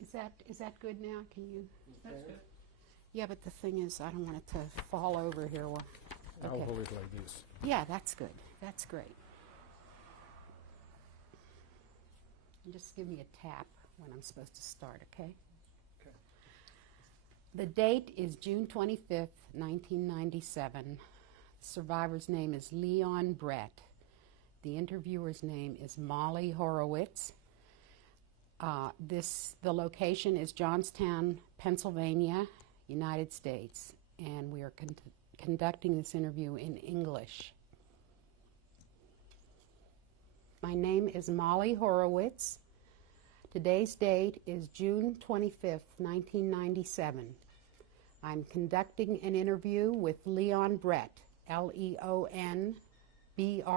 Is that good now? Can you? That's good. Yeah, but the thing is, I don't want it to fall over here. I'll Okay. hold it like this. Yeah, that's good. That's great. And just give me a tap when I'm supposed to start, okay? Okay. The date is June 25th, 1997. The survivor's name is Leon Brett. The interviewer's name is Molly Horowitz. The location is Johnstown, Pennsylvania, United States, and we are conducting this interview in English. My name is Molly Horowitz. Today's date is June 25th, 1997. I'm conducting an interview with Leon Brett, Leon Brett,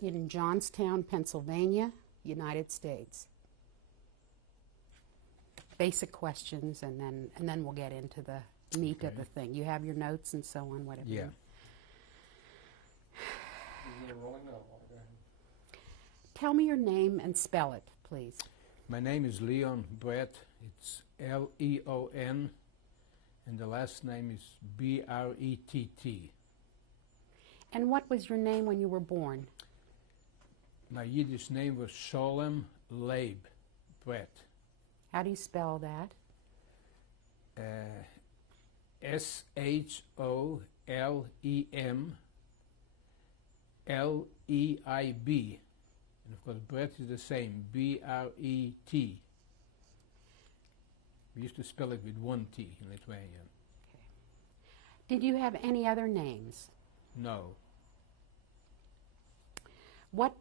in Johnstown, Pennsylvania, United States. Basic questions, and then we'll get into the meat of the thing. You have your notes and so on, whatever. Yeah. Tell me your name and spell it, please. My name is Leon Brett. It's Leon, and the last name is Brett. And what was your name when you were born? My Yiddish name was Sholem Leib Brett. How do you spell that? Sholem Leib. And of course, Brett is the same, Bret. We used to spell it with one T in Lithuanian. Okay. Did you have any other names? No. What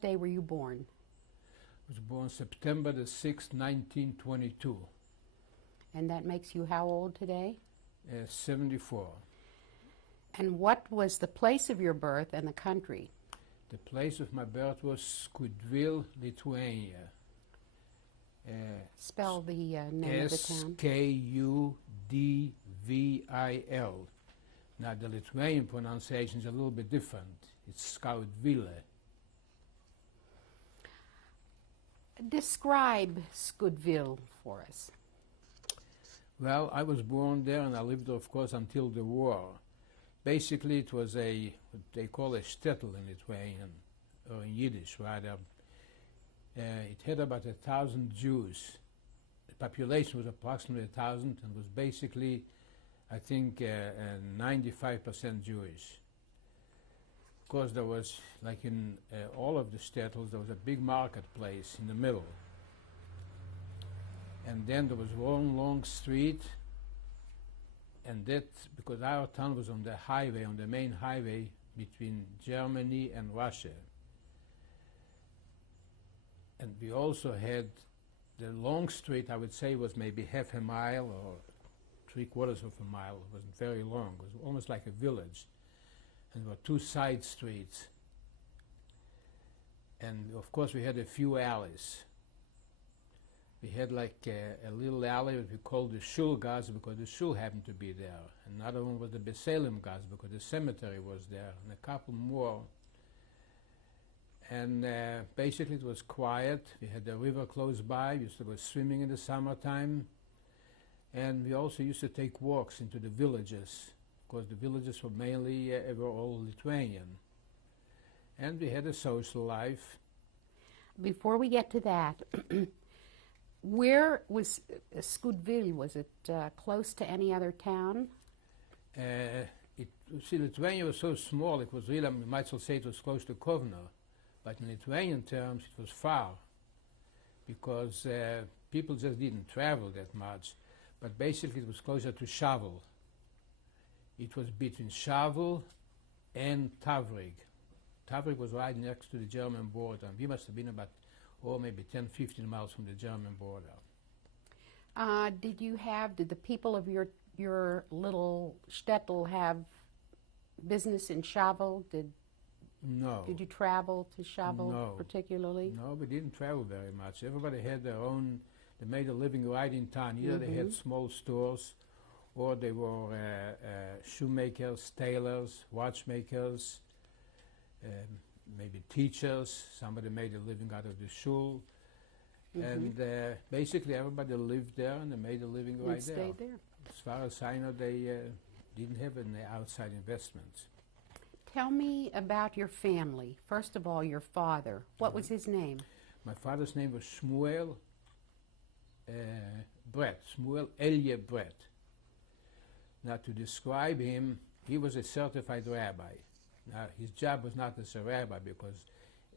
day were you born? I was born September the 6th, 1922. And that makes you how old today? 74. And what was the place of your birth and the country? The place of my birth was Skudvil, Lithuania. Spell the name of the town. Skudvil. Now the Lithuanian pronunciation is a little bit different. It's Skaudvile. Describe Skudvil for us. Well, I was born there and I lived there, of course, until the war. Basically, it was what they call a shtetl in Lithuanian, or in Yiddish, rather. It had about 1,000 Jews. The population was approximately 1,000 and was basically, I think, 95% Jewish. Of course, there was, like in all of the shtetls, there was a big marketplace in the middle. And then there was one long street, and that, because our town was on the highway, on the main highway between Germany and Russia. And we also had the long street, I would say, was maybe half a mile or 3/4 of a mile. It wasn't very long. It was almost like a village. And there were two side streets. And of course we had a few alleys. We had like a little alley that we called the Shul Gaz because the Shul happened to be there. Another one was the Besalem Gaz because the cemetery was there, and a couple more. And basically it was quiet. We had the river close by. We used to go swimming in the summertime. And we also used to take walks into the villages, because the villages were mainly were all Lithuanian. And we had a social life. Before we get to that, where was Skudvil? Was it close to any other town? See, Lithuania was so small, it was really, you might as well say it was close to Kovno. But in Lithuanian terms, it was far, because people just didn't travel that much. But basically, it was closer to Shavel. It was between Shavel and Tavrig. Tavrig was right next to the German border, and we must have been about, maybe 10, 15 miles from the German border. Did the people of your little shtetl have business in Shavel? No. Did you travel to Shavel No. particularly? No, we didn't travel very much. Everybody had their own, they made a living right in town. Either they had small stores, or they were shoemakers, tailors, watchmakers, maybe teachers. Somebody made a living out of the shul. And basically everybody lived there and they made a living And right there. stayed there. As far as I know, they didn't have any outside investments. Tell me about your family. First of all, your father. What was his name? My father's name was Shmuel Brett, Shmuel Elie Brett. Now, to describe him, he was a certified rabbi. Now, his job was not as a rabbi because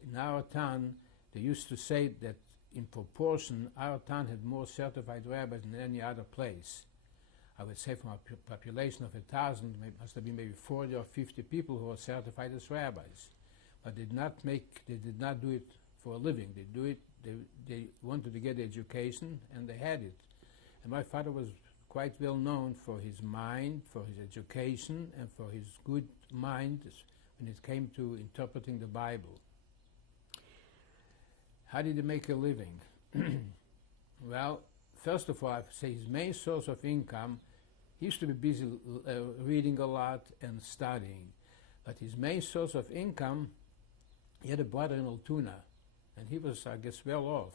in our town, they used to say that in proportion, our town had more certified rabbis than any other place. I would say from a population of 1,000, must have been maybe 40 or 50 people who were certified as rabbis. But they did not do it for a living. They wanted to get education, and they had it. And my father was quite well known for his mind, for his education, and for his good mind when it came to interpreting the Bible. How did he make a living? Well, first of all, I would say his main source of income, he used to be busy reading a lot and studying. But his main source of income, he had a brother in Altoona, and he was, I guess, well off.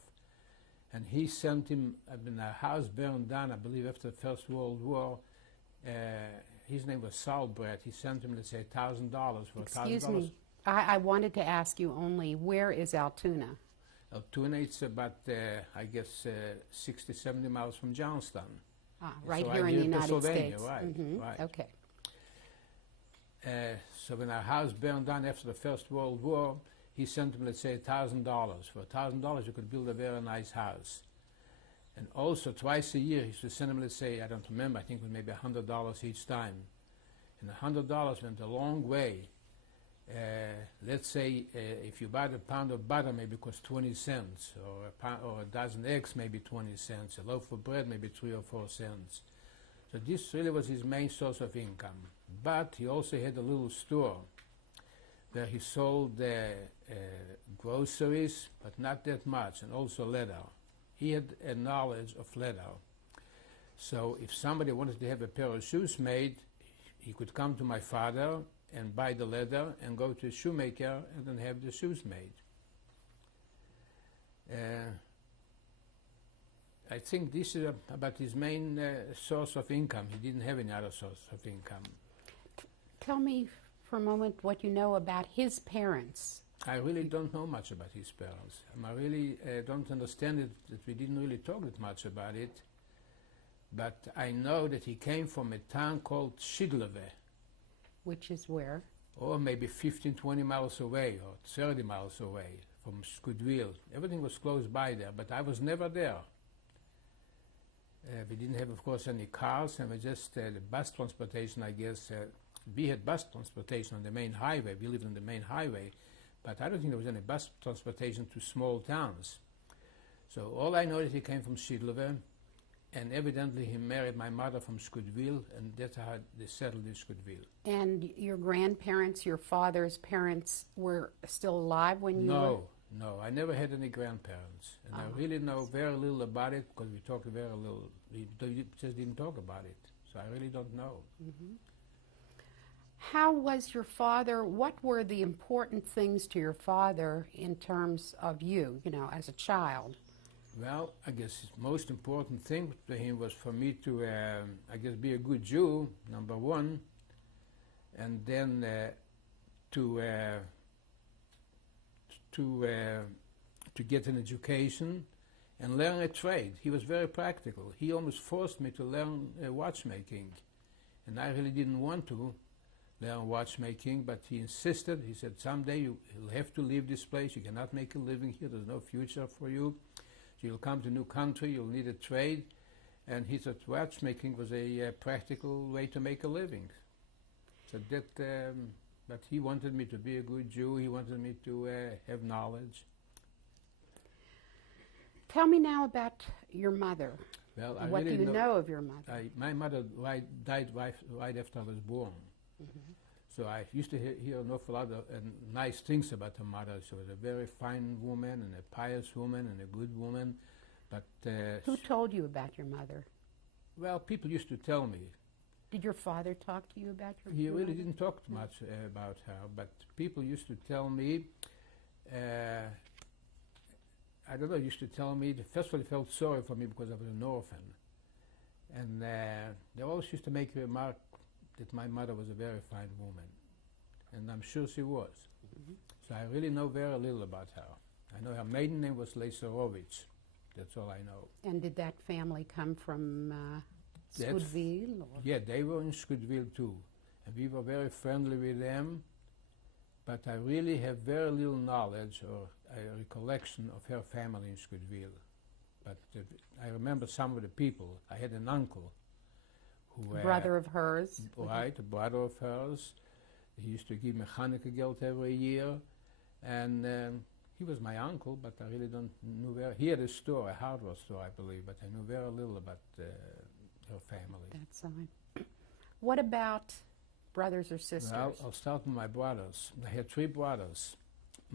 And he sent him, a house burned down, I believe, after the First World War. His name was Saul Brett. He sent him, let's say, $1,000 for $1,000. Excuse me. I wanted to ask you only, where is Altoona? Altoona, it's about, I guess, 60, 70 miles from Johnstown. Right so here in the United Pennsylvania, States. right, right. Okay. So when our house burned down after the First World War, he sent him, let's say, $1,000. For $1,000, you could build a very nice house. And also, twice a year, he used to send him, let's say, I don't remember, I think it was maybe $100 each time. And $100 went a long way. Let's say if you bought a pound of butter, maybe it cost 20 cents, or a dozen eggs, maybe 20 cents, a loaf of bread, maybe 3 or 4 cents. So this really was his main source of income. But he also had a little store where he sold groceries, but not that much, and also leather. He had a knowledge of leather. So if somebody wanted to have a pair of shoes made, he could come to my father and buy the leather and go to a shoemaker and then have the shoes made. I think this is about his main source of income. He didn't have any other source of income. Tell me for a moment what you know about his parents. I really don't know much about his parents. I really don't understand it, that we didn't really talk that much about it. But I know that he came from a town called Shidleve. Which is where? Or maybe 15, 20 miles away, or 30 miles away from Scudville. Everything was close by there, but I was never there. We didn't have, of course, any cars, and we just the bus transportation, I guess. We had bus transportation on the main highway. We lived on the main highway, but I don't think there was any bus transportation to small towns. So all I know is he came from Shidleve, and evidently he married my mother from Scudville, and that's how they settled in Scudville. And your grandparents, your father's parents, were still alive when you were? No, I never had any grandparents, and I really know very little about it because we talked very little. We just didn't talk about it, so I really don't know. Mm-hmm. How was your father? What were the important things to your father in terms of you, as a child? Well, I guess the most important thing to him was for me to, I guess, be a good Jew, number one, and then to get an education and learn a trade. He was very practical. He almost forced me to learn watchmaking, and I really didn't want to learn watchmaking, but he insisted. He said, someday you'll have to leave this place. You cannot make a living here. There's no future for you. You'll come to a new country, you'll need a trade. And he thought watchmaking was a practical way to make a living. So but he wanted me to be a good Jew, he wanted me to have knowledge. Tell me now about your mother. Well, what do you know of your mother? My mother died right after I was born. Mm-hmm. So I used to hear an awful lot of nice things about her mother. She was a very fine woman and a pious woman and a good woman. But who told you about your mother? Well, people used to tell me. Did your father talk to you about your mother? He really didn't talk much about her, but people used to tell me. I don't know, used to tell me, first of all, he felt sorry for me because I was an orphan. And they always used to make a remark that my mother was a very fine woman. And I'm sure she was. Mm-hmm. So I really know very little about her. I know her maiden name was Leserovich. That's all I know. And did that family come from Scudville? Yeah, they were in Scudville too. And we were very friendly with them. But I really have very little knowledge or a recollection of her family in Scudville. But I remember some of the people. I had an uncle who... brother of hers? Right, a brother of hers. He used to give me Hanukkah geld every year. And he was my uncle, but I really don't know where... He had a store, a hardware store, I believe, but I knew very little about her family. That's fine. What about brothers or sisters? Well, I'll start with my brothers. I had 3 brothers.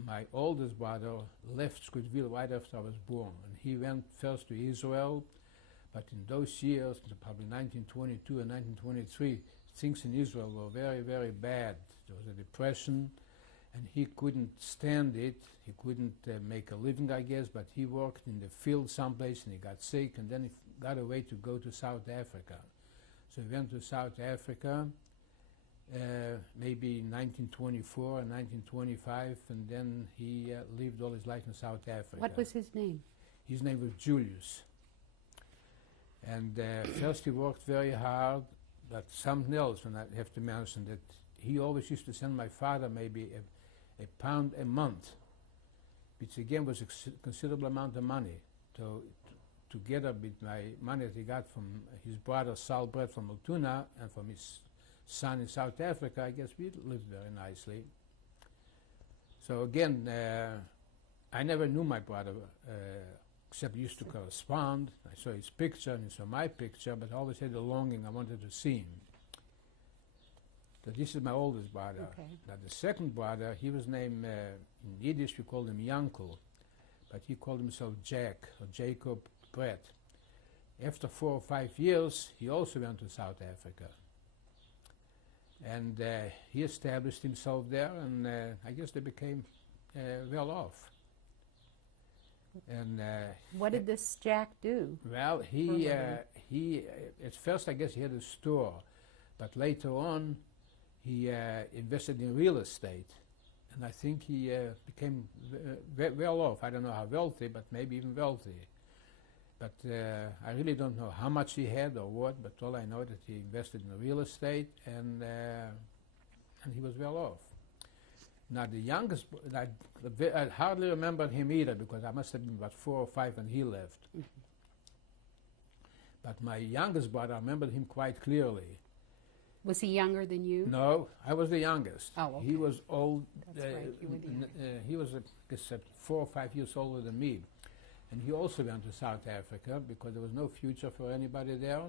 My oldest brother left Scudville right after I was born, and he went first to Israel, but in those years, probably 1922 and 1923, things in Israel were very, very bad. There was a depression, and he couldn't stand it. He couldn't make a living, I guess, but he worked in the field someplace, and he got sick, and then he got away to go to South Africa. So he went to South Africa, maybe in 1924 and 1925, and then he lived all his life in South Africa. What was his name? His name was Julius. And first he worked very hard, but something else, and I have to mention that he always used to send my father maybe a pound a month, which again was a considerable amount of money. Together with my money that he got from his brother Saul Brett from Altoona and from his son in South Africa, I guess we lived very nicely. So again, I never knew my brother, except we used to correspond. I saw his picture and he saw my picture, but I always had a longing, I wanted to see him. So this is my oldest brother. Okay. Now the second brother, he was named, in Yiddish we called him Yankel, but he called himself Jack, or Jacob Brett. After 4 or 5 years, he also went to South Africa. And he established himself there, and I guess they became well off. And What did this Jack do? well, he at first I guess he had a store, but later on he invested in real estate, and I think he became well off. I don't know how wealthy, but maybe even wealthy. But I really don't know how much he had or what, but all I know that he invested in real estate, and he was well off. Now the youngest, I hardly remember him either, because I must have been about 4 or 5 when he left. But my youngest brother, I remember him quite clearly. Was he younger than you? No, I was the youngest. Oh, okay. He was old. That's right, you were the youngest. He was, I guess, 4 or 5 years older than me. And he also went to South Africa because there was no future for anybody there.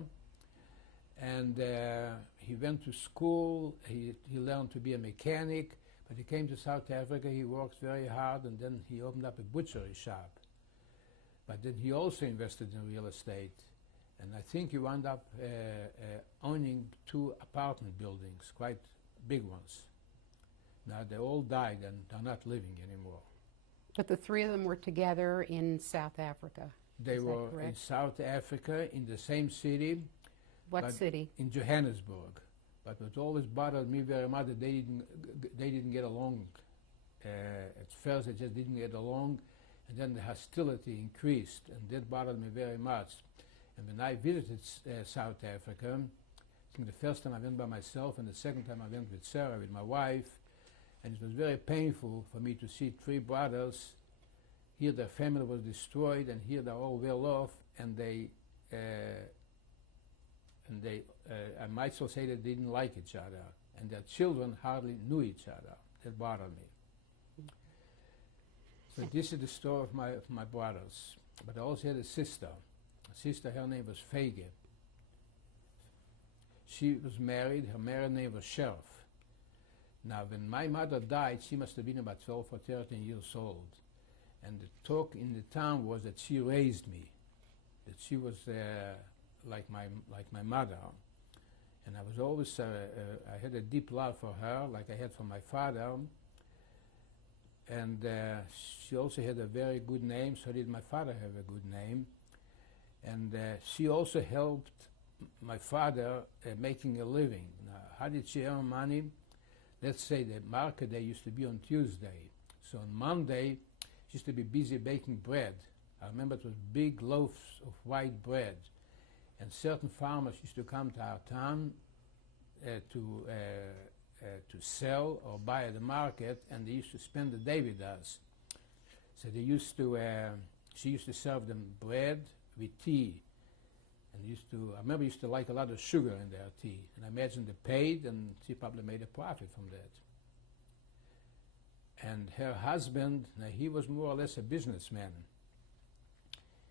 And he went to school, he learned to be a mechanic, but he came to South Africa, he worked very hard, and then he opened up a butchery shop. But then he also invested in real estate. And I think he wound up owning 2 apartment buildings, quite big ones. Now they all died and they're not living anymore. But the 3 of them were together in South Africa. They Is that were in correct? South Africa, in the same city. What But city? in Johannesburg. But what always bothered me very much that they didn't get along. At first they just didn't get along, and then the hostility increased, and that bothered me very much. And when I visited South Africa, I think the first time I went by myself, and the second time I went with Sarah, with my wife, and it was very painful for me to see 3 brothers. Here their family was destroyed, and here they're all well off, and I might so say that they didn't like each other, and their children hardly knew each other. That bothered me. So this is the story of my brothers. But I also had a sister. Her name was Fege. She was married, her married name was Sheriff. Now when my mother died, she must have been about 12 or 13 years old. And the talk in the town was that she raised me, that she was like my mother. And I was always, I had a deep love for her, like I had for my father. and she also had a very good name, so did my father have a good name. And she also helped my father making a living. Now, how did she earn money? Let's say the market day used to be on Tuesday. So on Monday, she used to be busy baking bread. I remember it was big loaves of white bread. And certain farmers used to come to our town to sell or buy at the market, and they used to spend the day with us. So they used to, she used to serve them bread with tea. And I remember used to like a lot of sugar in their tea. And I imagine they paid, and she probably made a profit from that. And her husband, now he was more or less a businessman.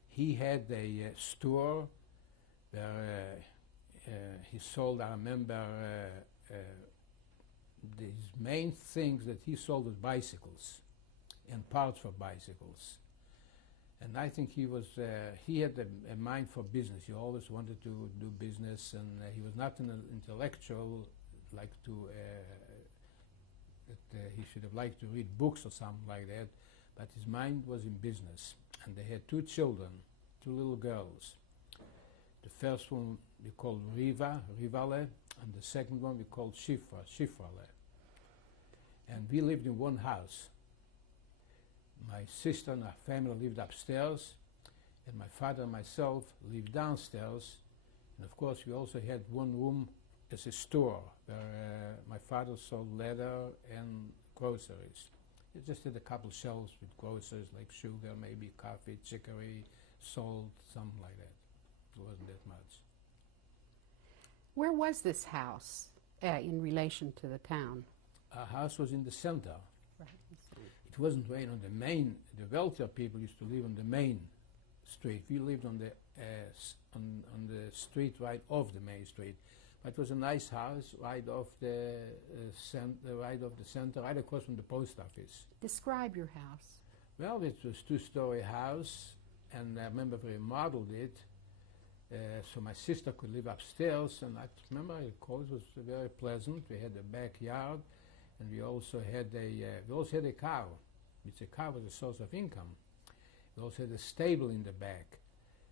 He had a store where he sold, I remember, the main things that he sold was bicycles and parts for bicycles. And I think he had a mind for business. He always wanted to do business, and he was not an intellectual, like that he should have liked to read books or something like that, but his mind was in business. And they had 2 children, 2 little girls. The first one we called Rivale, and the second one we called Shifrale. And we lived in one house. My sister and our family lived upstairs, and my father and myself lived downstairs. And of course, we also had one room as a store where my father sold leather and groceries. He just had a couple shelves with groceries like sugar, maybe coffee, chicory, salt, something like that. It wasn't that much. Where was this house in relation to the town? Our house was in the center. Right. It wasn't right on the main. The wealthier people used to live on the main street. We lived on the on the street right off the main street. But it was a nice house right off the center, right across from the post office. Describe your house. Well, it was a 2-story house, and I remember we remodeled it. So my sister could live upstairs, and I remember it was very pleasant. We had a backyard, and we also had a cow. Which a cow was a source of income. We also had a stable in the back,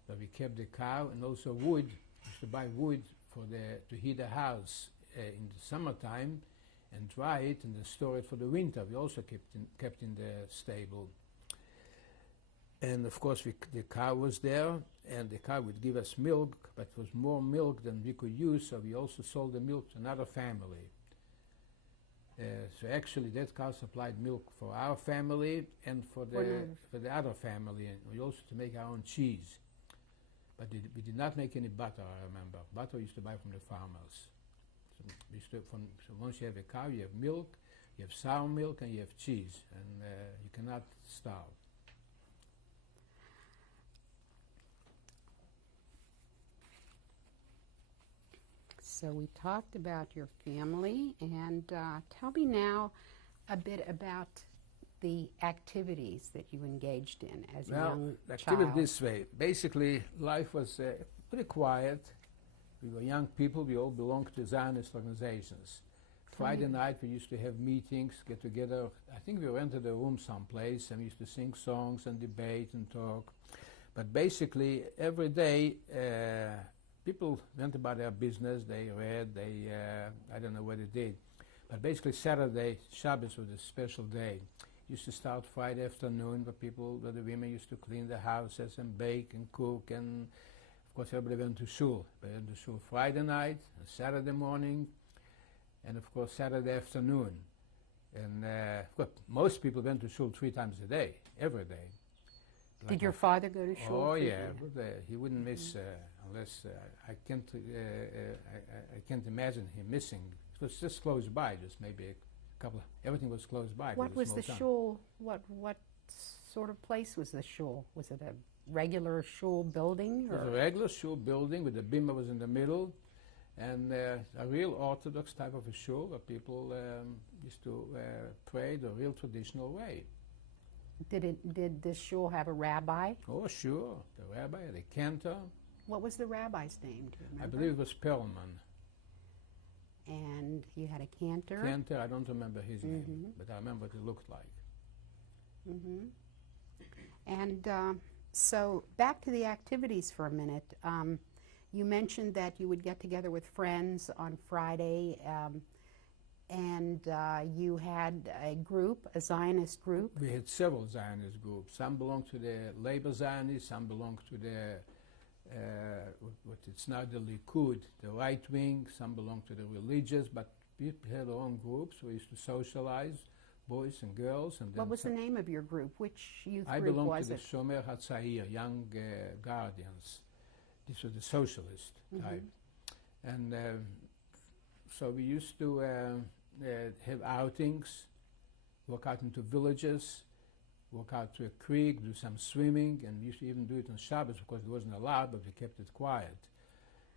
where we kept the cow, and also wood. We used to buy wood to heat the house in the summertime, and dry it, and then store it for the winter. We also kept in the stable. And of course, the cow was there, and the cow would give us milk, but it was more milk than we could use, so we also sold the milk to another family. So actually, that cow supplied milk for our family and for the other family, and we also to make our own cheese. But we did not make any butter, I remember. Butter we used to buy from the farmers. So once you have a cow, you have milk, you have sour milk, and you have cheese, and you cannot starve. So we talked about your family, and tell me now a bit about the activities that you engaged in as a young the activity child. this way. Basically, life was pretty quiet. We were young people. We all belonged to Zionist organizations. Friday night, we used to have meetings, get together. I think we rented a room someplace, and we used to sing songs and debate and talk. But basically, every day, people went about their business. They read. I don't know what they did. But basically, Saturday, Shabbos was a special day. Used to start Friday afternoon, where the women used to clean the houses and bake and cook, and of course everybody went to shul. They went to shul Friday night, and Saturday morning, and of course Saturday afternoon. And of course, most people went to shul 3 times a day, every day. Did your father go to shul? Oh yeah, he wouldn't miss unless I can't imagine him missing. It was just close by, just maybe a couple. Everything was close by. What was the shul? What sort of place was the shul? Was it a regular shul building? It was a regular shul building with the bimah was in the middle, and a real Orthodox type of a shul where people used to pray the real traditional way. Did this shul have a rabbi? Oh, sure. The rabbi, the cantor. What was the rabbi's name? Do you remember? I believe it was Perlman. And you had a cantor? Cantor, I don't remember his name, but I remember what it looked like. Hmm. And so back to the activities for a minute. You mentioned that you would get together with friends on Friday, and you had a group, a Zionist group. We had several Zionist groups. Some belonged to the labor Zionists, some belonged to the what it's now the Likud, the right wing. Some belonged to the religious, but people had their own groups. We used to socialize, boys and girls. And then What was the name of your group? Which youth I group belonged was to the it? Shomer HaTzair, Young Guardians. This was the socialist type. And so we used to have outings, walk out into villages, walk out to a creek, do some swimming, and we used to even do it on Shabbos because it wasn't allowed, but we kept it quiet.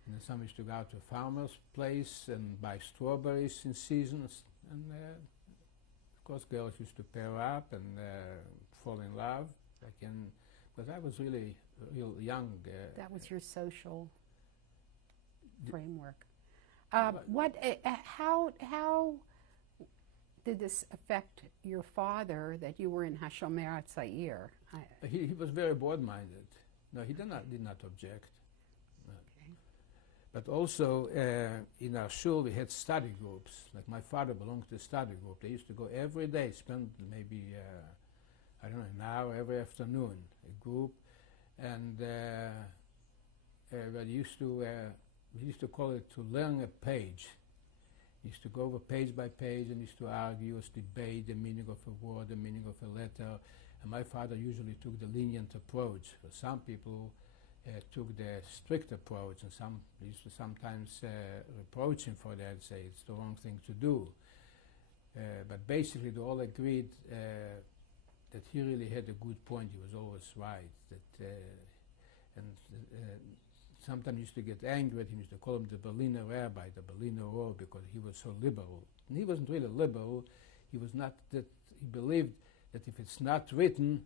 And then some used to go out to a farmer's place and buy strawberries in seasons. And of course, girls used to pair up and fall in love. Because I was really real young. That was your social framework. But- How did this affect your father that you were in Hashomer HaTzair? He was very broad-minded. No, he did not object. No. Okay. But also, in our shul, we had study groups. Like my father belonged to the study group. They used to go every day, spend maybe, I don't know, an hour every afternoon, a group. And we used to call it to learn a page. We used to go over page by page and used to argue, debate the meaning of a word, the meaning of a letter. And my father usually took the lenient approach. Some people took the strict approach, and some used to sometimes reproach him for that, say it's the wrong thing to do. But basically, they all agreed that he really had a good point. He was always right. Sometimes he used to get angry. He used to call him the Berliner Rabbi, the Berliner Rohr, because he was so liberal. And he wasn't really liberal. He was not that. He believed that if it's not written,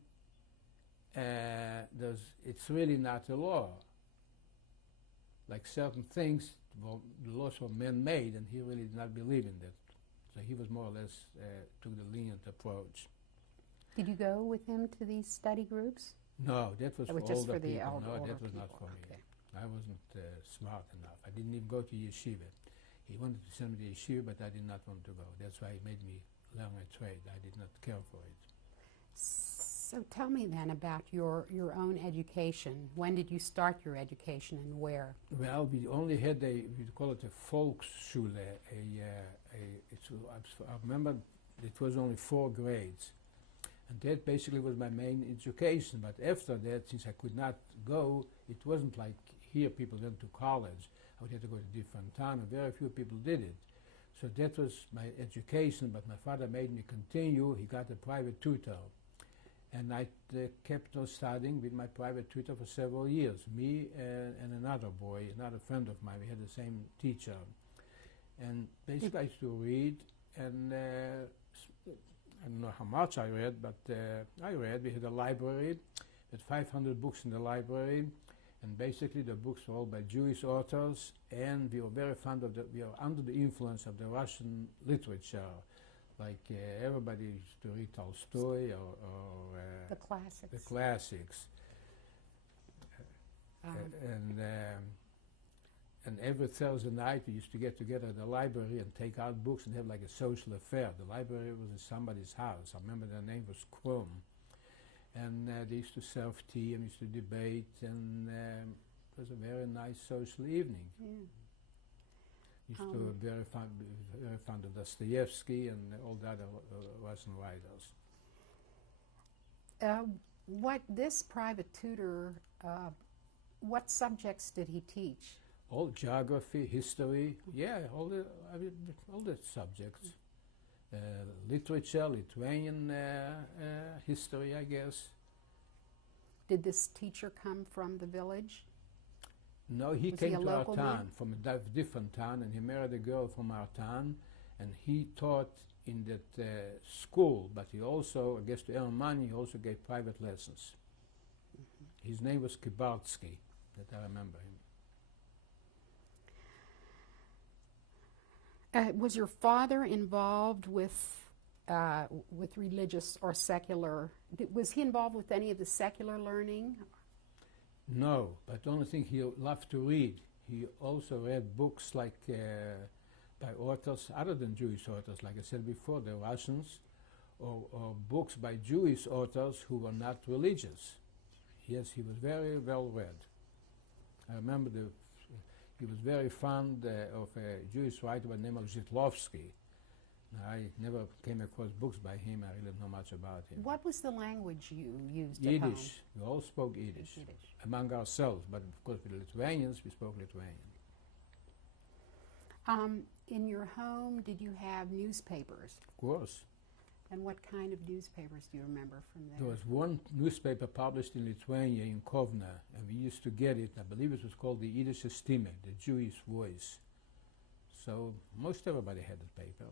it's really not a law. Like certain things, well, the laws were man-made, and he really did not believe in that. So he was more or less took the lenient approach. Did you go with him to these study groups? No, that was That for was just older for the people. No, older that was not people. for me. Okay. I wasn't smart enough. I didn't even go to yeshiva. He wanted to send me to yeshiva, but I did not want to go. That's why he made me learn a trade. I did not care for it. So tell me then about your own education. When did you start your education and where? Well, we only had we call it a Volksschule. I remember it was only 4 grades. And that basically was my main education. But after that, since I could not go, it wasn't like here people went to college. I would have to go to a different town, and very few people did it. So that was my education, but my father made me continue. He got a private tutor. And I kept on studying with my private tutor for several years. Me and another boy, another friend of mine, we had the same teacher. And basically I used to read, and I don't know how much I read, but I read. We had a library with 500 books in the library, and basically the books were all by Jewish authors, and we were very fond of we were under the influence of the Russian literature. Like everybody used to read Tolstoy or The classics. the classics. And every Thursday night we used to get together at the library and take out books and have like a social affair. The library was in somebody's house. I remember their name was Krum. And they used to serve tea and used to debate, and it was a very nice social evening. Yeah. Used to be very fond of Dostoevsky and all the other Russian writers. This private tutor, what subjects did he teach? All geography, history, yeah, all the subjects. Literature, Lithuanian history, I guess. Did this teacher come from the village? No, he Was he came a to our local town, man? from a different town, and he married a girl from our town, and he taught in that school, but he also, I guess to earn money, he also gave private lessons. His name was Kibaltsky, that I remember him. Was your father involved with with religious or secular? Was he involved with any of the secular learning? No, but the only thing he loved to read. He also read books like by authors other than Jewish authors, like I said before, the Russians, or books by Jewish authors who were not religious. Yes, he was very well read. I remember he was very fond of a Jewish writer by the name of Zhitlovsky. I never came across books by him. I really don't know much about him. What was the language you used at home? Yiddish. We all spoke Yiddish among ourselves, but of course with the Lithuanians, we spoke Lithuanian. In your home, did you have newspapers? Of course. And what kind of newspapers do you remember from there? There was one newspaper published in Lithuania, in Kovna, and we used to get it. I believe it was called the Yiddish Stimme, the Jewish Voice. So most everybody had the paper.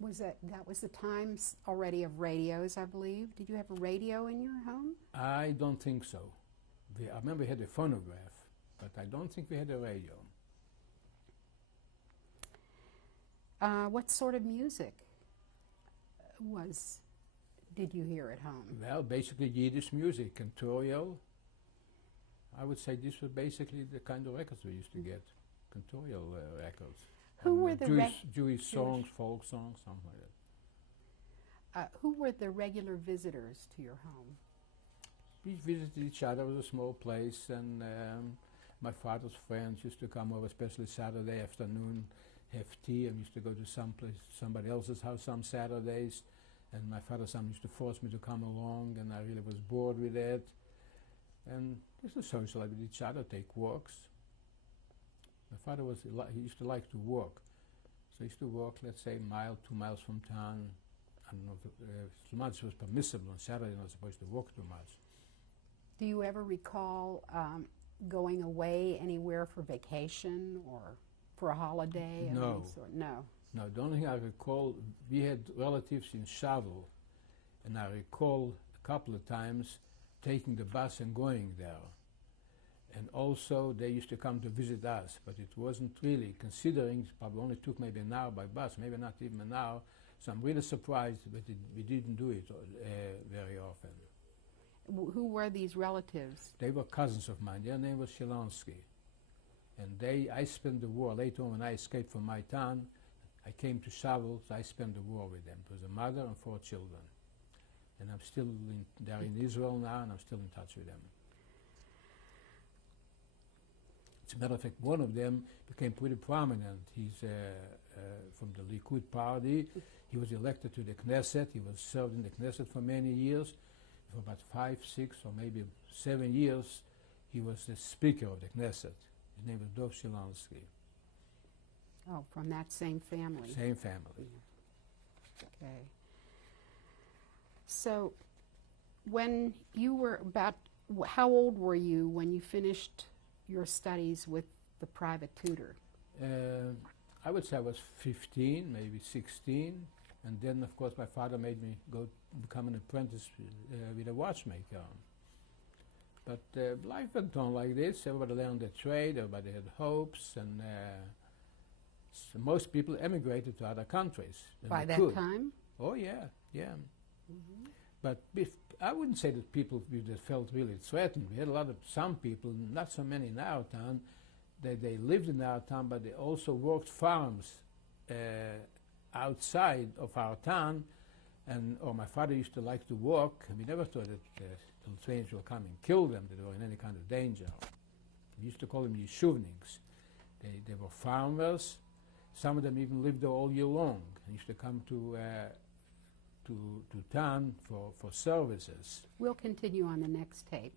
That was the times already of radios, I believe. Did you have a radio in your home? I don't think so. I remember we had a phonograph, but I don't think we had a radio. What sort of music did you hear at home? Well, basically Yiddish music, cantorial. I would say this was basically the kind of records we used to get, cantorial records. Who were the Jewish songs, folk songs, something like that. Who were the regular visitors to your home? We visited each other. It was a small place, and my father's friends used to come over, especially Saturday afternoon, have tea, and used to go to somebody else's house some Saturdays. And my father sometimes used to force me to come along, and I really was bored with it. And used to socialize with each other, take walks. My father he used to like to walk. So he used to walk, let's say, a mile, 2 miles from town. I don't know if too much was permissible. On Saturday, you're not supposed to walk too much. Do you ever recall going away anywhere for vacation or for a holiday? No. No. No, the only thing I recall, we had relatives in Shavel, and I recall a couple of times taking the bus and going there. And also they used to come to visit us, but it wasn't really, considering it probably only took maybe an hour by bus, maybe not even an hour, so I'm really surprised that we didn't do it very often. Who were these relatives? They were cousins of mine. Their name was Shilonsky. And I spent the war, later on when I escaped from my town, I came to Shavel, so I spent the war with them. It was a mother and 4 children. And I'm still they're in Israel now, and I'm still in touch with them. As a matter of fact, one of them became pretty prominent. He's from the Likud party. He was elected to the Knesset. He was served in the Knesset for many years. For about 5, 6, or maybe 7 years, he was the speaker of the Knesset. His name was Dov Shilonsky. Oh, from that same family. Same family. Okay. So, when you were how old were you when you finished your studies with the private tutor? I would say I was 15, maybe 16, and then of course my father made me go become an apprentice with a watchmaker. But life went on like this. Everybody learned their trade, everybody had hopes, and so most people emigrated to other countries. By that time? Oh yeah, yeah. Mm-hmm. But I wouldn't say that people that felt really threatened. We had some people, not so many in our town, they lived in our town, but they also worked farms outside of our town. And my father used to like to walk, and we never thought that the Lithuanians would come and kill them, that they were in any kind of danger. We used to call them Yeshuvniks. They were farmers. Some of them even lived there all year long. They used to come to town for services. We'll continue on the next tape.